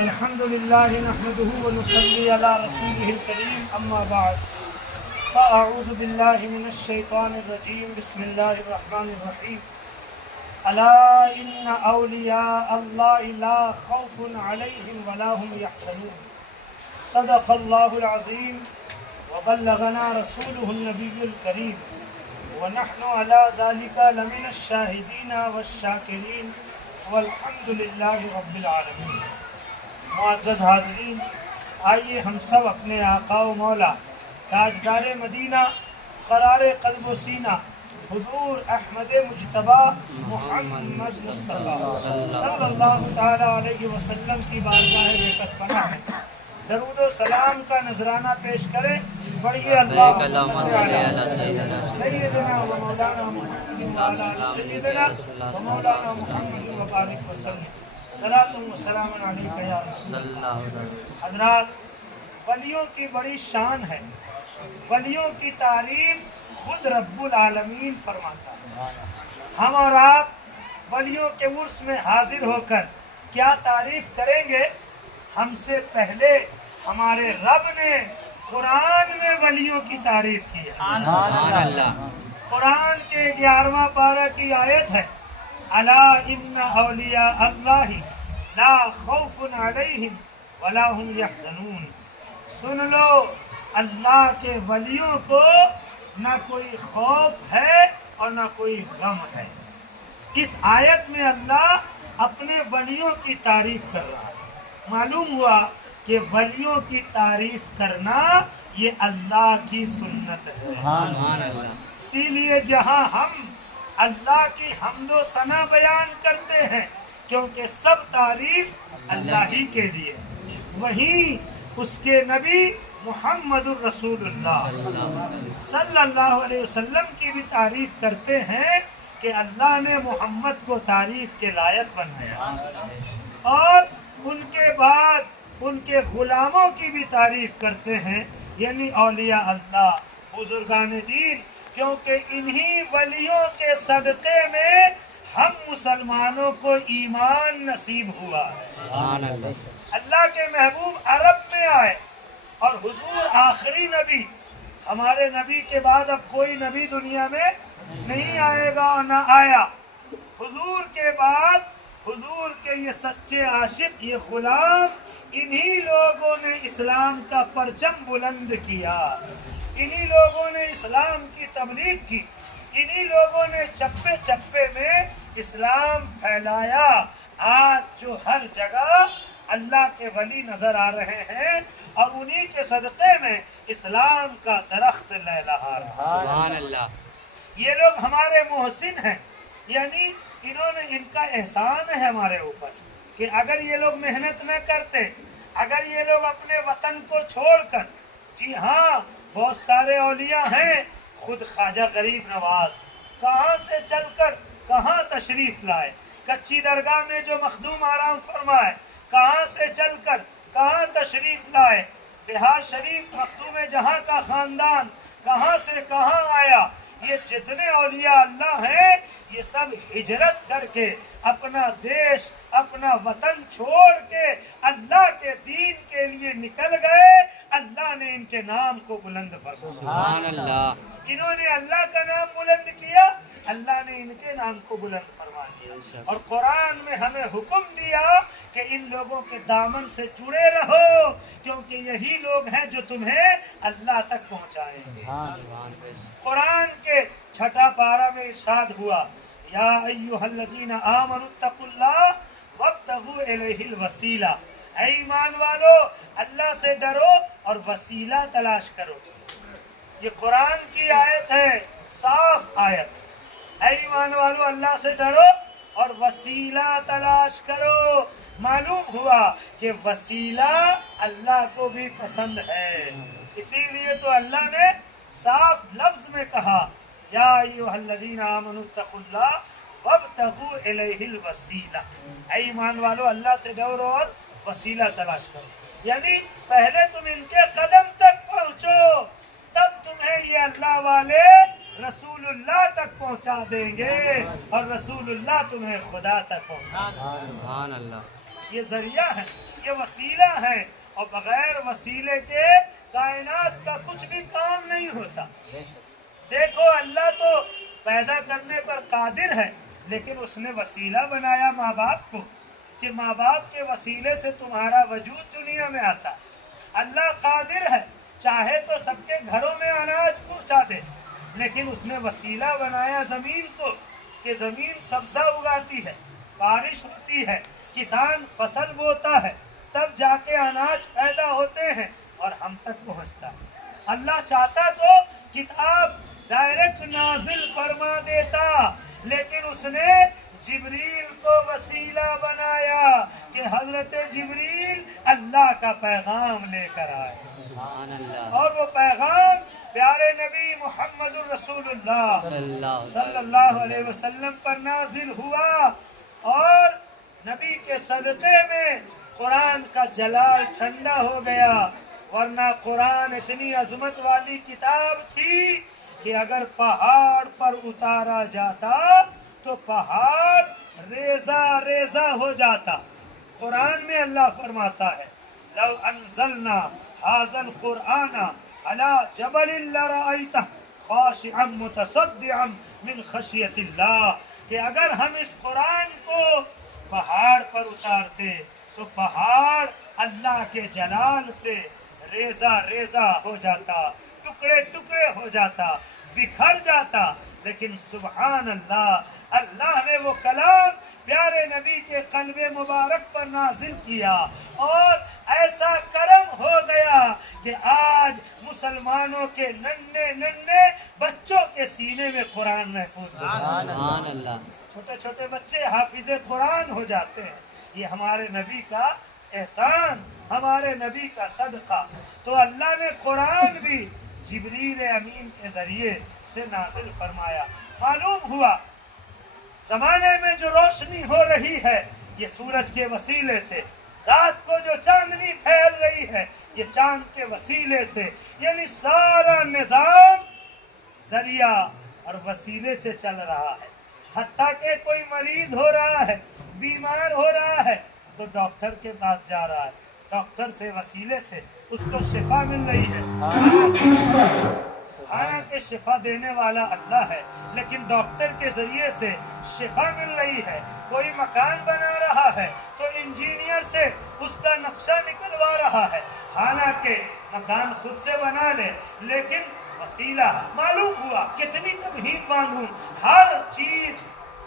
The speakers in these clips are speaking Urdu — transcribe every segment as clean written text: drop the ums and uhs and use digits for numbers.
الحمد لله نحمده ونصلي على رسوله الكريم اما بعد فاعوذ بالله من الشيطان الرجيم بسم الله الرحمن الرحيم الا ان اولیاء اللہ لا خوف علیہم ولا هم يحزنون صدق اللہ العظیم وبلغنا رسوله النبی الکریم ونحن على ذلك لمن الشاہدین والشاکرین والحمد للہ رب العالمین۔ معزز حاضرین، آئیے ہم سب اپنے آقا و مولا تاجدار مدینہ قرار قلب و سینہ حضور احمد مجتبی محمد مصطفیٰ صلی اللہ تعالی علیہ وسلم کی بارگاہ بے کس پناہ ہے درود و سلام کا نذرانہ پیش کریں۔ بڑھیے اللہم صلی علی سیدنا و مولانا محمد وعلی آل سیدنا و مولانا محمد وبارک وسلم صلاۃ و سلام علیک یا رسول اللہ۔ حضرات، ولیوں کی بڑی شان ہے، ولیوں کی تعریف خود رب العالمین فرماتا ہے۔ ہم اور آپ ولیوں کے عرس میں حاضر ہو کر کیا تعریف کریں گے؟ ہم سے پہلے ہمارے رب نے قرآن میں ولیوں کی تعریف کی ہے۔ قرآن کے 11واں پارہ کی آیت ہے الا ان اولیاء اللہ لا خوف علیہم ولا هم يحزنون۔ سن لو، اللہ کے ولیوں کو نہ کوئی خوف ہے اور نہ کوئی غم ہے۔ اس آیت میں اللہ اپنے ولیوں کی تعریف کر رہا ہے۔ معلوم ہوا کہ ولیوں کی تعریف کرنا یہ اللہ کی سنت ہے۔ اسی لیے جہاں ہم اللہ کی حمد و ثنا بیان کرتے ہیں، کیونکہ سب تعریف اللہ ہی کے لیے، وہیں اس کے نبی محمد الرسول اللہ صلی اللہ علیہ وسلم کی بھی تعریف کرتے ہیں کہ اللہ نے محمد کو تعریف کے لائق بنایا، اور ان کے بعد ان کے غلاموں کی بھی تعریف کرتے ہیں، یعنی اولیاء اللہ، بزرگان دین، کیونکہ انہی ولیوں کے صدقے میں ہم مسلمانوں کو ایمان نصیب ہوا ہے۔ اللہ کے محبوب عرب میں آئے، اور حضور آخری نبی، ہمارے نبی کے بعد اب کوئی نبی دنیا میں نہیں آئے گا اور نہ آیا۔ حضور کے بعد حضور کے یہ سچے عاشق، یہ غلام، انہی لوگوں نے اسلام کا پرچم بلند کیا، انہی لوگوں نے اسلام کی تبلیغ کی، انہی لوگوں نے چپے چپے میں اسلام پھیلایا۔ آج جو ہر جگہ اللہ کے ولی نظر آ رہے ہیں، اور انہی کے صدقے میں اسلام کا درخت لہلہا رہا۔ سبحان اللہ۔ یہ لوگ ہمارے محسن ہیں، یعنی انہوں نے، ان کا احسان ہے ہمارے اوپر کہ اگر یہ لوگ محنت نہ کرتے، اگر یہ لوگ اپنے وطن کو چھوڑ کر، جی ہاں بہت سارے اولیاء ہیں، خود خواجہ غریب نواز کہاں سے چل کر کہاں تشریف لائے، کچی درگاہ میں جو مخدوم آرام فرمائے کہاں سے چل کر کہاں تشریف لائے، بہار شریف مخدوم جہاں کا خاندان کہاں سے کہاں آیا۔ یہ جتنے اولیاء اللہ ہیں، یہ سب ہجرت کر کے اپنا دیش، اپنا وطن چھوڑ کے اللہ کے دین کے لیے نکل گئے۔ اللہ نے ان کے نام کو بلند فرمایا۔ سبحان اللہ۔ انہوں نے اللہ کا نام بلند کیا، اللہ نے ان کے نام کو بلند فرما دیا، اور قرآن میں ہمیں حکم دیا کہ ان لوگوں کے دامن سے جڑے رہو، کیونکہ یہی لوگ ہیں جو تمہیں اللہ تک پہنچائیں گے۔ قرآن کے 6 پارہ میں ارشاد ہوا یا ایھا الذین آمنوا اتقوا اللہ وابتغوا الیہ الوسیلہ، اے ایمان والو اللہ سے ڈرو اور وسیلہ تلاش کرو۔ یہ قرآن کی آیت ہے، صاف آیت۔ اے ایمان والو اللہ سے ڈرو اور وسیلہ تلاش کرو۔ معلوم ہوا کہ وسیلہ اللہ کو بھی پسند ہے، اسی لیے تو اللہ نے صاف لفظ میں کہا یا ایھا الذین آمنوا اتقوا اللہ وابتغوا الیہ الوسیلہ، اے ایمان والو اللہ سے ڈرو اور وسیلہ تلاش کرو، یعنی پہلے تم ان کے قدم تک پہنچو، تب تمہیں یہ اللہ والے رسول اللہ تک پہنچا دیں گے، اور رسول اللہ تمہیں خدا تک پہنچا دیں گے۔ سبحان اللہ۔ یہ ذریعہ ہے، یہ وسیلہ ہے، اور بغیر وسیلے کے کائنات کا کچھ بھی کام نہیں ہوتا۔ دیکھو اللہ تو پیدا کرنے پر قادر ہے، لیکن اس نے وسیلہ بنایا ماں باپ کو، کہ ماں باپ کے وسیلے سے تمہارا وجود دنیا میں آتا۔ اللہ قادر ہے، چاہے تو سب کے گھروں میں اناج پہنچا دے، لیکن اس نے وسیلہ بنایا زمین کو، کہ زمین سبزہ اگاتی ہے، بارش ہوتی ہے، کسان فصل بوتا ہے، تب جا کے اناج پیدا ہوتے ہیں اور ہم تک پہنچتا ہے۔ اللہ چاہتا تو کتاب ڈائریکٹ نازل فرما دیتا، لیکن اس نے جبریل کو وسیلہ بنایا کہ حضرت جبریل اللہ کا پیغام لے کر آئے، اور وہ پیغام پیارے نبی محمد الرسول اللہ صلی اللہ علیہ وسلم پر نازل ہوا، اور نبی کے صدقے میں قرآن کا جلال ٹھنڈا ہو گیا، ورنہ قرآن اتنی عظمت والی کتاب تھی کہ اگر پہاڑ پر اتارا جاتا تو پہاڑ ریزہ ریزہ ہو جاتا۔ قرآن میں اللہ فرماتا ہے لو انزلنا هذا القرآن على جبل لرأيته خاشعا متصدعا من خشیت اللہ، کہ اگر ہم اس قرآن کو پہاڑ پر اتارتے تو پہاڑ اللہ کے جلال سے ریزہ ریزہ ہو جاتا، ٹکڑے ٹکڑے ہو جاتا، بکھر جاتا۔ لیکن سبحان اللہ، اللہ نے وہ کلام پیارے نبی کے قلب مبارک پر نازل کیا، اور ایسا کرم ہو گیا کہ آج مسلمانوں کے ننھے ننھے بچوں کے سینے میں قرآن محفوظ ہو گیا۔ چھوٹے چھوٹے بچے حافظ قرآن ہو جاتے ہیں، یہ ہمارے نبی کا احسان، ہمارے نبی کا صدقہ۔ تو اللہ نے قرآن بھی جبریل امین کے ذریعے سے نازل فرمایا۔ معلوم ہوا زمانے میں جو روشنی ہو رہی ہے یہ سورج کے وسیلے سے، رات کو جو چاندنی پھیل رہی ہے یہ چاند کے وسیلے سے، یعنی سارا نظام ذریعہ اور وسیلے سے چل رہا ہے۔ حتیٰ کہ کوئی مریض ہو رہا ہے، بیمار ہو رہا ہے تو ڈاکٹر کے پاس جا رہا ہے، ڈاکٹر سے وسیلے سے اس کو شفا مل رہی ہے۔ حالانکہ شفا دینے والا اللہ ہے، لیکن ڈاکٹر کے ذریعے سے شفا مل رہی ہے۔ کوئی مکان بنا رہا ہے تو انجینئر سے اس کا نقشہ نکلوا رہا ہے، حالانکہ مکان خود سے بنا لے، لیکن وسیلہ۔ معلوم ہوا کتنی تمہید باندھوں، ہر چیز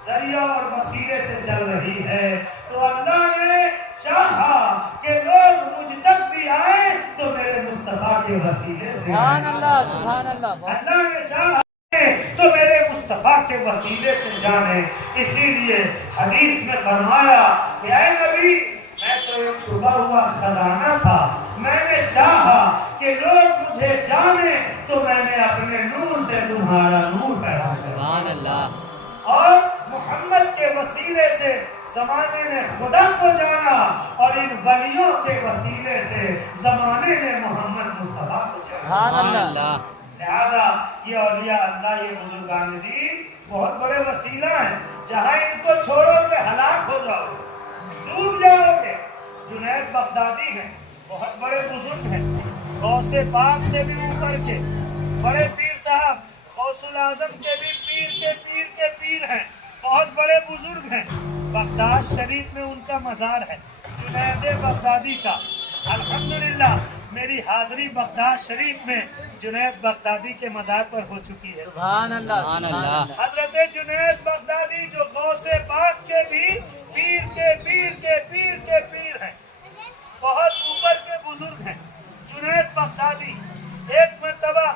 ذریعہ اور وسیلے سے چل رہی ہے۔ تو اللہ نے چاہا کہ لوگ مجھ تک بھی آئیں تو میرے مصطفیٰ کے وسیلے سے، سبحان اللہ سبحان اللہ، اللہ نے چاہا تو میرے مصطفیٰ کے وسیلے سے جانے۔ اسی لیے حدیث میں فرمایا کہ اے نبی، میں تو ایک چھپا ہوا خزانہ تھا، میں نے چاہا کہ لوگ مجھے جانے تو میں نے اپنے نور سے تمہارا نور پیدا کیا، سبحان اللہ۔ اور محمد کے وسیلے سے زمانے نے خدا کو جانا، اور ان ولیوں کے وسیلے سے زمانے نے محمد مصطفیٰ کو جانا، سبحان اللہ۔ لہذا یہ اولیاء اللہ، یہ بزرگان دین بہت بڑے وسیلہ ہیں، جہاں ان کو چھوڑو گے ہلاک ہو جاؤ گے، ڈوب جاؤ گے۔ جنید بغدادی ہیں، بہت بڑے بزرگ ہیں، غوث پاک سے بھی اوپر کے بڑے پیر صاحب، غوث الاعظم کے بھی پیر کے پیر ہیں، بہت بڑے بزرگ ہیں۔ بغداد شریف میں ان کا مزار ہے، جنید بغدادی کا۔ الحمدللہ میری حاضری بغداد شریف میں جنید بغدادی کے مزار پر ہو چکی ہے، سبحان اللہ۔ حضرت جنید بغدادی جو غوث پاک کے بھی پیر ہیں، بہت اوپر کے بزرگ ہیں۔ جنید بغدادی ایک مرتبہ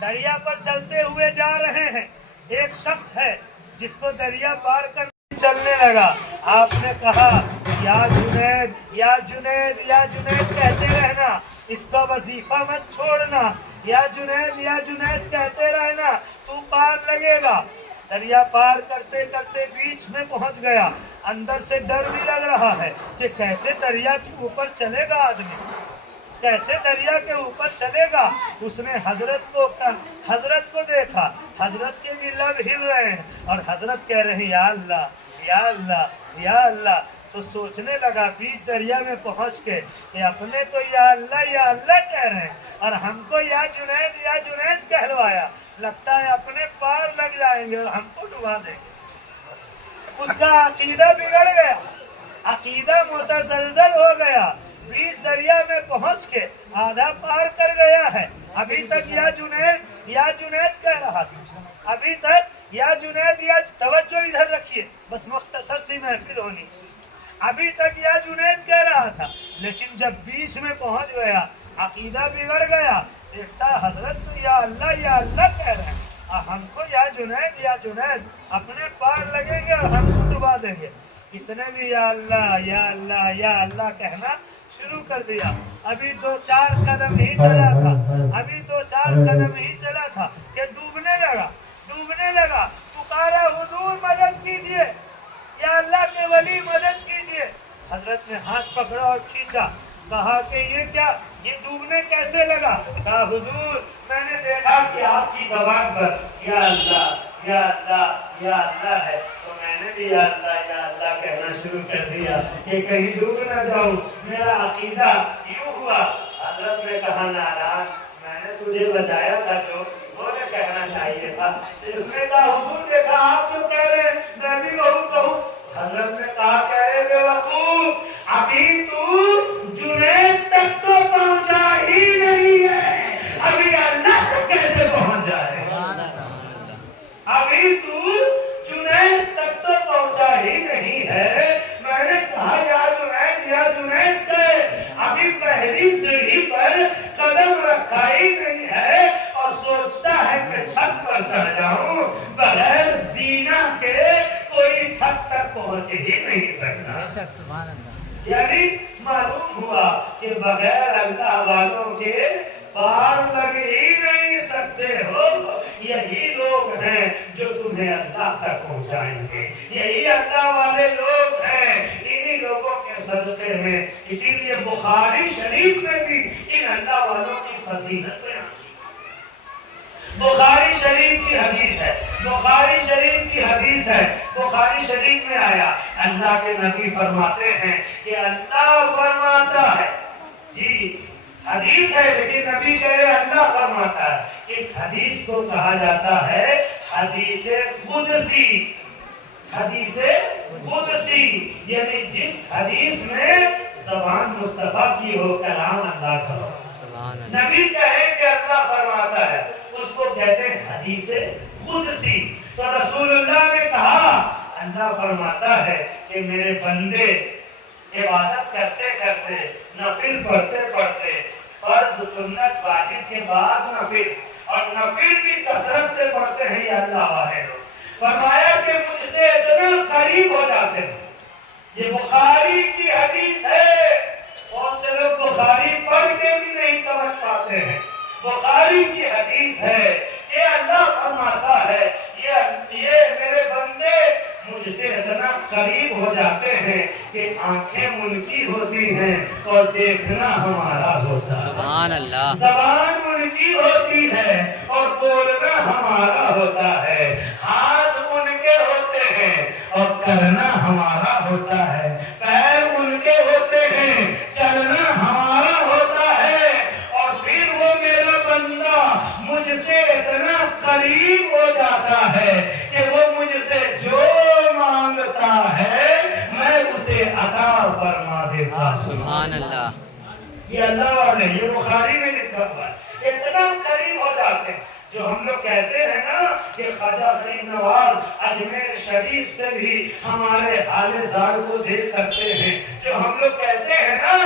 دریا پر چلتے ہوئے جا رہے ہیں، ایک شخص ہے جس کو دریا پار کر چلنے لگا۔ آپ نے کہا یا جنید یا جنید یا جنید کہتے رہنا، اس کا وظیفہ مت چھوڑنا، یا جنید کہتے رہنا، تو پار لگے گا۔ دریا پار کرتے کرتے بیچ میں پہنچ گیا، اندر سے ڈر بھی لگ رہا ہے کہ کیسے دریا کے اوپر چلے گا آدمی، کیسے دریا کے اوپر چلے گا۔ اس نے حضرت کو دیکھا، حضرت کے بھی لب ہل رہے ہیں، اور حضرت کہہ رہے ہیں یا اللہ یا اللہ یا اللہ. تو سوچنے لگا بیچ دریا میں پہنچ کے کہ اپنے تو یا اللہ کہہ رہے ہیں اور ہم کو یا جنید کہلوایا. لگتا ہے اپنے پار لگ جائیں گے اور ہم کو ڈبا دیں گے. اس کا عقیدہ بگڑ گیا، عقیدہ متزلزل ہو گیا. بیچ دریا میں پہنچ کے آدھا پار کر گیا ہے. ابھی تک یا جنید کہہ رہا تھا، ابھی تک یا جنید توجہ ادھر رکھیے، بس مختصر سی محفل ہونی. ابھی تک یا جنید کہہ رہا تھا، لیکن جب بیچ میں پہنچ گیا عقیدہ بگڑ گیا. دیکھتا حضرت تو یا اللہ کہہ رہے ہیں اور ہم کو یا جنید اپنے پار لگیں گے اور ہم کو ڈبا دیں گے. اس نے بھی یا اللہ کہنا شروع کر دیا. ابھی 2-4 قدم ہی چلا تھا کہ ڈوبنے لگا. پکارا حضور مدد کیجئے، یا اللہ کے ولی مدد کیجئے. حضرت نے ہاتھ پکڑا اور کھینچا. کہا کہ یہ کیا، یہ ڈوبنے کیسے لگا؟ کہا حضور میں نے دیکھا کہ آپ کی زبان پر یا اللہ ہے تو میں نے بھی یا اللہ کہنا شروع کر دیا کہ کہیں ڈوب نہ جاؤں. میرا عقیدہ یوں ہوا. حضرت نے کہا ناران میں نے تجھے بتایا تھا جو وہ نے کہنا چاہیے تھا. اس نے کہا حضور دیکھا آپ جو کہہ رہے ہیں میں بھی وہی کہوں. حضرت نے کہا کہہ رہے بے وقوف ابھی تو جنید تک تو پہنچا ہی نہیں ہے، ابھی اللہ تک کیسے پہنچ جائے؟ ابھی تو جنید تک تو پہنچا ہی نہیں ہے. میں نے کہا یا جنید کرے، ابھی پہلی سیڑھی پر قدم رکھا ہی نہیں ہے اور سوچتا ہے کہ چھت پر چڑھ جاؤں. بغیر زینہ کے کوئی چھت تک پہنچ ہی نہیں سکتا. یعنی معلوم ہوا کہ بغیر اللہ والوں کے پار لگ ہی نہیں سکتے ہو. یہی لوگ ہیں جو تمہیں اللہ تک پہنچائیں گے، یہی اللہ والے لوگ ہیں. انہی لوگوں کے صدقے میں اسی لیے بخاری شریف میں بھی ان اللہ والوں کی فضیلت بیان کی. بخاری شریف کی حدیث ہے، بخاری شریف میں آیا اللہ کے نبی فرماتے ہیں کہ اللہ فرماتا ہے. جی حدیث ہے لیکن نبی کہہ رہے اللہ فرماتا ہے. اس حدیث کو کہا جاتا ہے حدیث قدسی، یعنی جس حدیث میں زبان مصطفیٰ کی ہو، کلام اللہ کا ہو. نبی کہیں کہ اللہ فرماتا ہے، اس کو کہتے ہیں حدیث قدسی. تو رسول اللہ نے کہا اللہ فرماتا ہے کہ میرے بندے عبادت کرتے کرتے، نفل پڑھتے پڑھتے، فرض سنت واجب کے بعد نفل، اور نفل بھی کثرت سے پڑھتے ہیں یا اللہ والے لوگ. فرمایا کہ مجھ سے اتنا قریب ہو جاتے ہیں. یہ بخاری کی حدیث ہے. بہت سے لوگ بخاری پڑھ کے بھی نہیں سمجھ پاتے ہیں. بخاری کی حدیث ہے کہ اللہ فرماتا ہے یہ میرے بندے مجھ سے اتنا قریب ہو جاتے ہیں کہ آنکھیں ان کی ہوتی ہیں اور دیکھنا ہمارا ہوتا ہے. سبحان اللہ. زبان ان کی ہوتی ہے اور بولنا ہمارا ہوتا ہے. ہاتھ ان کے ہوتے ہیں اور کرنا ہمارا ہوتا ہے. پیر ان کے ہوتے ہیں، چلنا ہمارا ہوتا ہے. اور پھر وہ میرا بندہ مجھ سے اتنا قریب ہو جاتا ہے کہ وہ مجھ سے جو مانگتا ہے میں اسے عطا فرما دیتا ہوں. سبحان اللہ. یہ اللہ والے، یہ بخاری میں لکھا ہوا ہے. اتنا قریب ہو جاتے ہیں. جو ہم لوگ کہتے ہیں نا کہ خواجہ غریب نواز اجمیر شریف سے بھی ہمارے حال زار کو دیکھ سکتے ہیں. جو ہم لوگ کہتے ہیں نا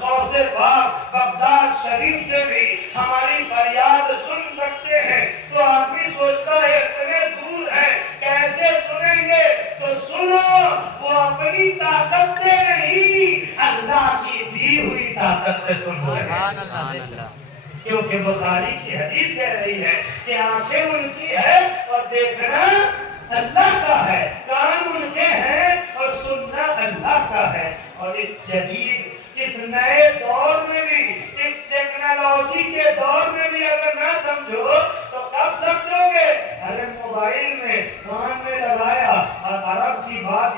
غوث پاک بغداد شریف سے بھی ہماری فریاد سن سکتے ہیں، تو آدمی سوچتا ہے اتنے دور ہے کیسے سنیں گے؟ تو سنو، وہ اپنی طاقت سے نہیں اللہ کی دی ہوئی طاقت سے سن رہے ہیں. کیونکہ بخاری کی حدیث کہہ رہی ہے کہ آنکھیں ان کی ہے اور دیکھنا اللہ کا ہے، کان ان کے ہیں اور سننا اللہ کا ہے. اور اس جدید، اس نئے دور میں بھی، اس ٹیکنالوجی کے دور میں بھی اگر نہ سمجھو تو کب سمجھو گے؟ ارے موبائل میں کان میں لگایا اور عرب کی بات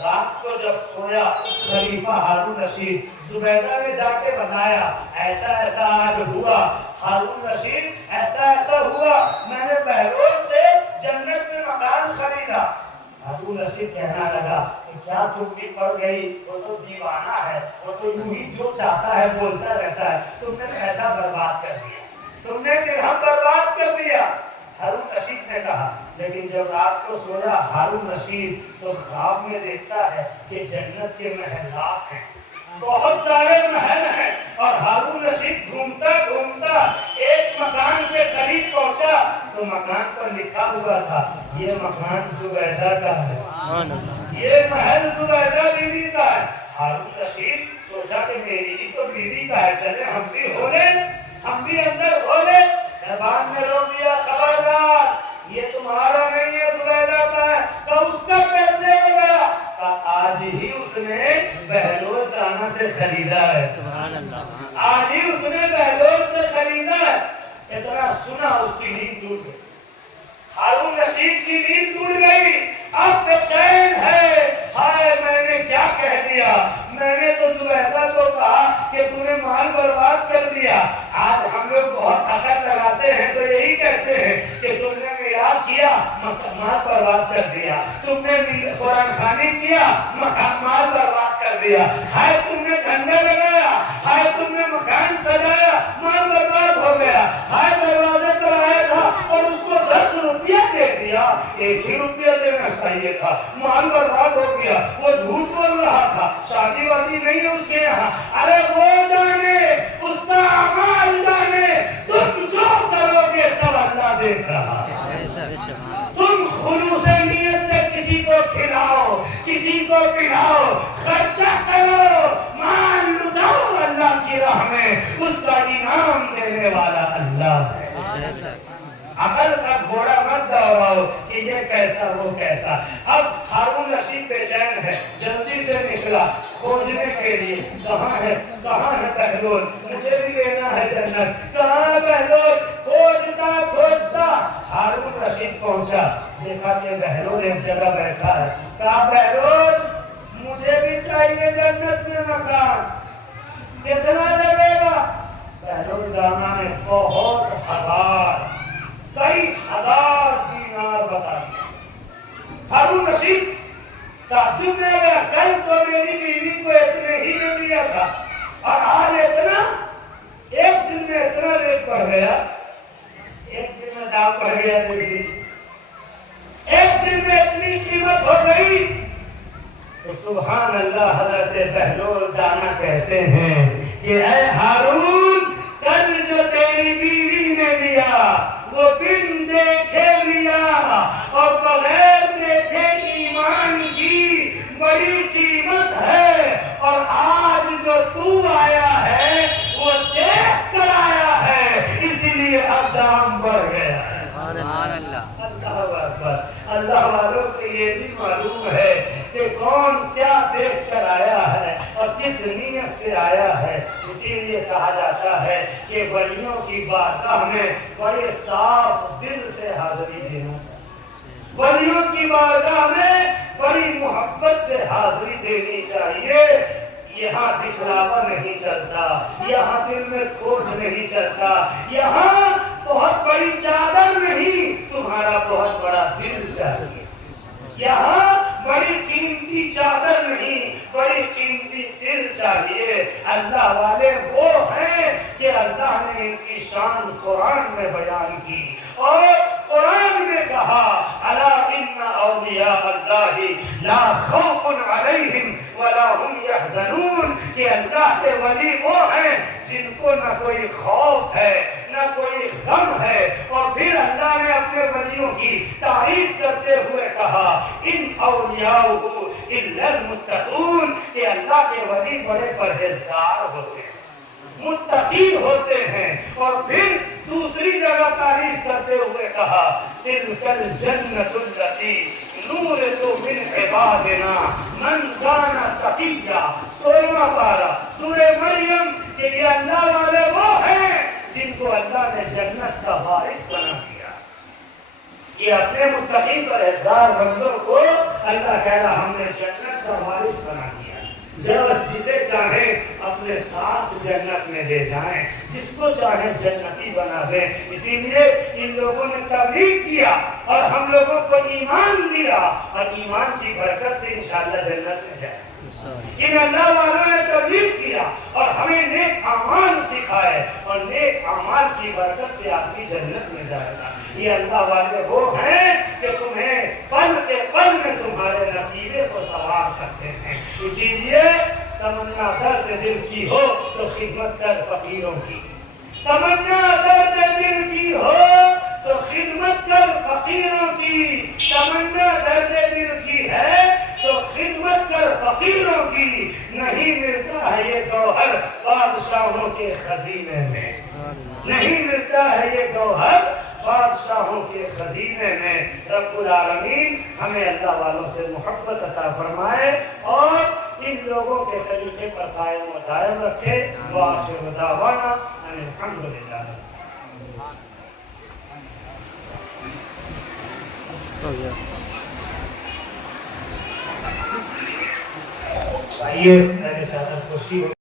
رات کو جب سویا خلیفہ ہارون رشید زبیدہ نے جا کے بتایا ایسا ایسا آج ہوا، ہارون رشید ایسا ایسا ہوا، میں نے بہلول سے جنت میں مکان خریدا۔ ہارون رشید کہنا لگا کہ کیا تم بھی پڑ گئی، وہ تو دیوانہ ہے، وہ تو یوں ہی جو چاہتا ہے بولتا رہتا ہے، تم نے پیسہ برباد کر دیا، تم نے درہم برباد کر دیا۔ ہارون رشید نے کہا، لیکن جب رات کو سویا ہارون رشید تو خواب میں دیکھتا ہے کہ جنت کے محلات ہیں، بہت سارے محل ہیں، اور ہارون رشید گھومتا گھومتا ایک مکان کے قریب پہنچا تو مکان پر لکھا ہوا تھا یہ مکان زبیدہ کا ہے، یہ محل زبیدہ بیوی کا ہے۔ ہارون رشید سوچا کہ میری ہی تو بیوی کا ہے، چلے ہم بھی ہو لیں، ہم بھی اندر ہو لیں۔ مہربان نے روک دیا، خبردار یہ تمہارا نہیں ہے، زبیدہ کا ہے۔ تو اس کا کیسے ہوگا؟ آج ہی اس نے بہلول دانا سے خریدا ہے، سبحان اللہ، آج ہی اس نے بہلول سے خریدا ہے۔ اتنا سنا اس کی نیند ٹوٹ گئی، ہارون رشید کی نیند ٹوٹ گئی، اب بے چین ہے، ہائے میں نے کیا کہہ دیا، میں نے تو زبیدہ کو کہا کہ تم نے مال برباد کر دیا۔ آج ہم لوگ بہت طاقت لگاتے ہیں تو یہی کہتے ہیں کہ تم نے میراث کیا مال برباد کر دیا، تم نے قرآن خوانی کیا مال برباد کر دیا، ہائے تم نے جھنڈا لگایا، ہائے تم نے مکان سجایا مال برباد ہو گیا، ہائے دروازے پر آیا تھا اور اس کو 10 روپیہ دے دیا، 1 ہی روپیہ دینا چاہیے تھا، مال برباد ہو گیا، وہ جھوٹ بول رہا تھا، شادی وادی نہیں اس کے یہاں۔ ارے وہ جانے، اس کا اعمال جانے، تم جو کرو گے سب اللہ دیکھ رہا ہے۔ تم خلوص نیت سے کسی کو کھلاؤ، کسی کو پلاؤ، خرچہ کرو، مال لٹاؤ اللہ کی راہ میں، اس کا انعام دینے والا اللہ ہے۔ عقل کا گھوڑا مت دوڑاؤ کہ یہ کیسا وہ کیسا۔ اب ہارون رشید بے چین ہے، جلدی سے نکلا کھوجنے کے لیے، کہاں ہے بہلول، مجھے بھی لینا ہے جنت، کہاں ہے بہلول؟ کھوجتا کھوجتا ہارون رشید پہنچا، دیکھا کہ بہلول ایک جگہ بیٹھا ہے، کہا بہلول مجھے بھی چاہیے جنت میں مکان، کتنا لگے گا؟ بہلول دانا نے بہت کئی ہزار دینار بتا دیا۔ ہارون رشید تعجب میں گیا، کل تو میری بیوی کو اتنے ہی میں دیا تھا اور آج اتنا، ایک دن میں اتنا ریٹ بڑھ گیا، ایک دن میں دام بڑھ گیا، دیکھیے ایک دن میں اتنی قیمت ہو گئی۔ تو سبحان اللہ، حضرت بہلول دانا کہتے ہیں کہ اے ہارون، کل جو تیری بیوی نے لیا وہ بن دیکھے لیا اور بغیر دیکھے ایمان کی بڑی قیمت ہے، اور آج جو تو آیا ہے وہ دیکھ کر آیا ہے، اسی لیے اب دام بڑھ گیا ہے۔ اللہ اکبر۔ اللہ والوں کو یہ بھی معلوم ہے کہ کون کیا دیکھ کر آیا ہے اور کس نیت سے آیا ہے، اسی لیے کہا جاتا ہے کہ ولیوں کی بارگاہ میں بڑے صاف دل سے حاضری دینا چاہیے، ولیوں کی بارگاہ میں بڑی محبت سے حاضری دینی چاہیے۔ یہاں دکھلاوا نہیں چلتا، یہاں دل میں کھوٹ نہیں چلتا، یہاں بہت بڑی چادر نہیں، تمہارا بہت بڑا دل چاہیے، یہاں بڑی قیمتی چادر نہیں، بڑی قیمتی دل چاہیے۔ اللہ والے وہ ہیں کہ اللہ نے ان کی شان قرآن میں بیان کی، اور قرآن میں کہا الا ان اولیاء اللہ لا خوف علیہم ولا هم يحزنون، کہ اللہ کے ولی وہ ہیں جن کو نہ کوئی خوف ہے نہ کوئی غم ہے۔ اور پھر اللہ نے اپنے ولیوں کی تعریف کرتے ہوئے کہا ان اولیاءہ الا المتقون، کہ اللہ کے ولی بڑے پرہیزگار ہوتے ہیں، متقی ہوتے ہیں۔ اور پھر دوسری جگہ تعریف کرتے ہوئے کہا تلک الجنۃ التی نورث من عبادنا من کان تقیا، 16واں پارہ سورہ مریم، کہ یہ اللہ والے وہ ہیں جن کو اللہ نے جنت کا وارث بنا دیا۔ یہ اپنے متقی پرہیزگار بندوں کو اللہ کہہ رہا ہم نے جنت کا وارث بنا دیا، جسے چاہیں اپنے ساتھ جنت میں لے جائیں، جس کو چاہیں جنتی بنا دیں۔ اسی لیے ان لوگوں نے تبلیغ کیا اور ہم لوگوں کو ایمان دیا، اور ایمان کی برکت سے انشاءاللہ جنت میں جائیں۔ ان اللہ والوں نے تبلیغ کیا اور ہمیں نیک اعمال سکھائے، اور نیک اعمال کی برکت سے آدمی جنت میں جائے گا۔ یہ اللہ والے وہ ہیں کہ تمہیں پل کے پل میں تمہارے نصیبے کو سنوار سکتے ہیں۔ اسی لیے تمنا درد دل کی ہو تو خدمت کر فقیروں کی، تمنا درد دل کی ہو تو خدمت کر فقیروں کی، تمنا درد دل کی ہے تو خدمت کر فقیروں کی۔ نہیں ملتا ہے یہ گوہر بادشاہوں کے خزینے میں، نہیں ملتا ہے یہ گوہر بادشاہوں کے خزینے میں۔ رب العالمین ہمیں اللہ والوں سے محبت عطا فرمائے اور ان لوگوں کے طریقے پر قائم و دائم رکھے۔ وآخر دعوانا ان الحمدللہ۔ آئیے میرے ساتھ خوشی